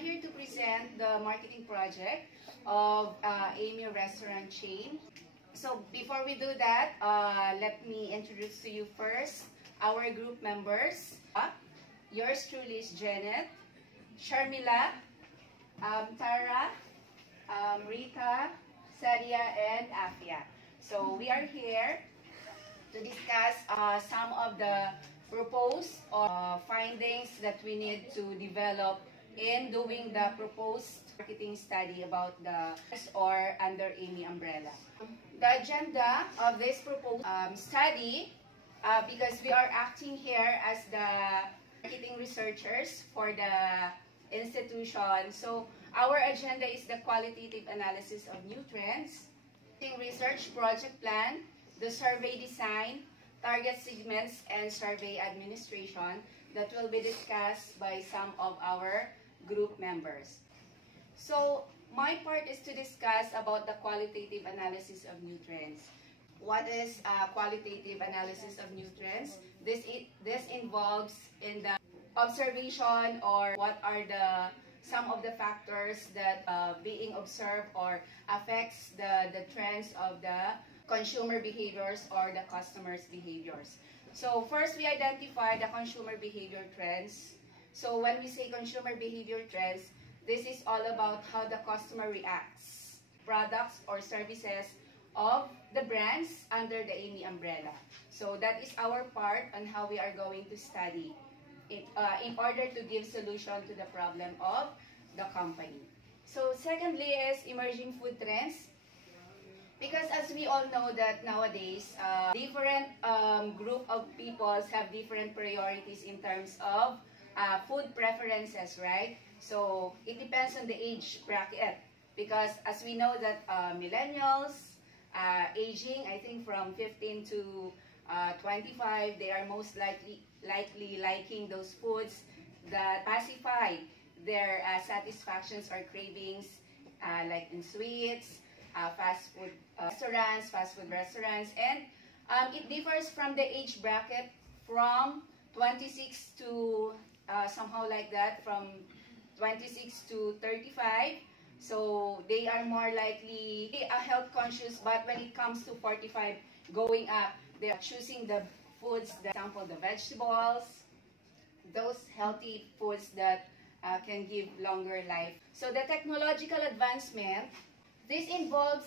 here to present the marketing project of Amy Restaurant Chain. So before we do that, let me introduce to you first our group members. Yours truly is Janet, Sharmila, Tara, Rita, Sadia, and Afia. So we are here to discuss some of the proposed findings that we need to develop in doing the proposed marketing study about the or under Amy umbrella. The agenda of this proposed study, because we are acting here as the marketing researchers for the institution. So our agenda is the qualitative analysis of new trends, research project plan, the survey design, target segments, and survey administration that will be discussed by some of our group members. So my part is to discuss about the qualitative analysis of new trends. What is qualitative analysis of new trends? This involves in the observation or what are some of the factors that being observed or affects the trends of the consumer behaviors or the customers' behaviors. So first, we identify the consumer behavior trends. So when we say consumer behavior trends, this is all about how the customer reacts, products or services of the brands under the Amy umbrella. So that is our part on how we are going to study it, in order to give solution to the problem of the company. So secondly is emerging food trends. Because as we all know that nowadays, different group of peoples have different priorities in terms of food preferences, right? So it depends on the age bracket. Because as we know that millennials, aging, I think from 15 to 25, they are most likely liking those foods that pacify their satisfactions or cravings, like in sweets, fast food restaurants, and it differs from the age bracket from 26 to somehow like that, from 26 to 35. So they are more likely health conscious, but when it comes to 45 going up, they are choosing the foods, for example, the vegetables, those healthy foods that can give longer life. So the technological advancement, this involves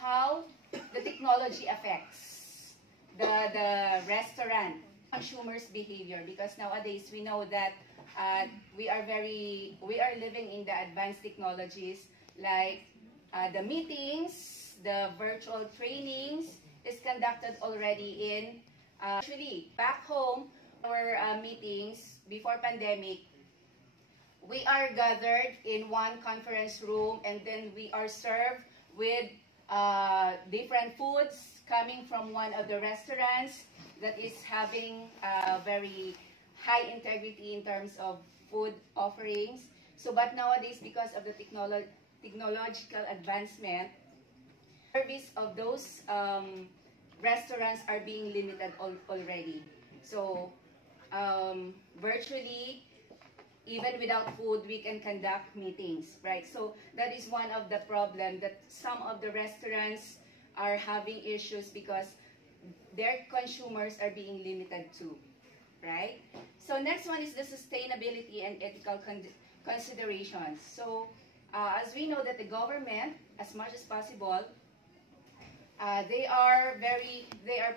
how the technology affects the restaurant consumers' behavior, because nowadays we know that we are living in the advanced technologies like the meetings, the virtual trainings is conducted already in actually back home. Our meetings before pandemic, we are gathered in one conference room, and then we are served with different foods coming from one of the restaurants that is having very high integrity in terms of food offerings. So, but nowadays, because of the technological advancement, service of those restaurants are being limited already. So, virtually, even without food, we can conduct meetings, right? So that is one of the problems that some of the restaurants are having issues because their consumers are being limited too, right? So next one is the sustainability and ethical considerations. So as we know that the government, as much as possible, they are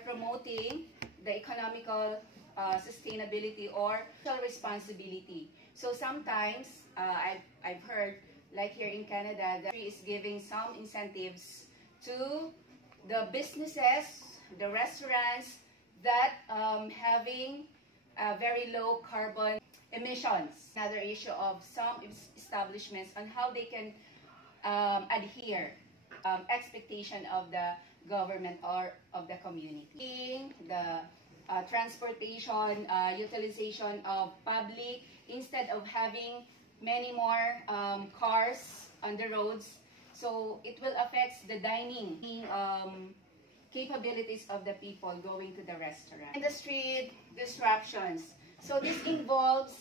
promoting the economical sustainability or social responsibility. So sometimes I've heard, like here in Canada, that is giving some incentives to the businesses, the restaurants that having very low carbon emissions. Another issue of some establishments on how they can adhere expectation of the government or of the community. The transportation, utilization of public, instead of having many more cars on the roads. So it will affect the dining capabilities of the people going to the restaurant. Industry disruptions. So this involves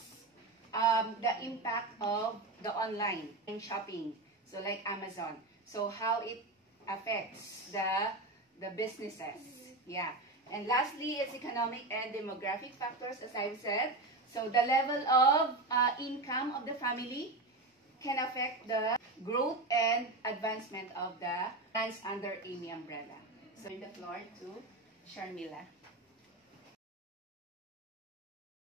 the impact of the online and shopping, so like Amazon. So how it affects the businesses. Yeah. And lastly, it's economic and demographic factors, as I've said. So the level of income of the family can affect the growth and advancement of the brands under AMI umbrella. So the floor to Sharmila.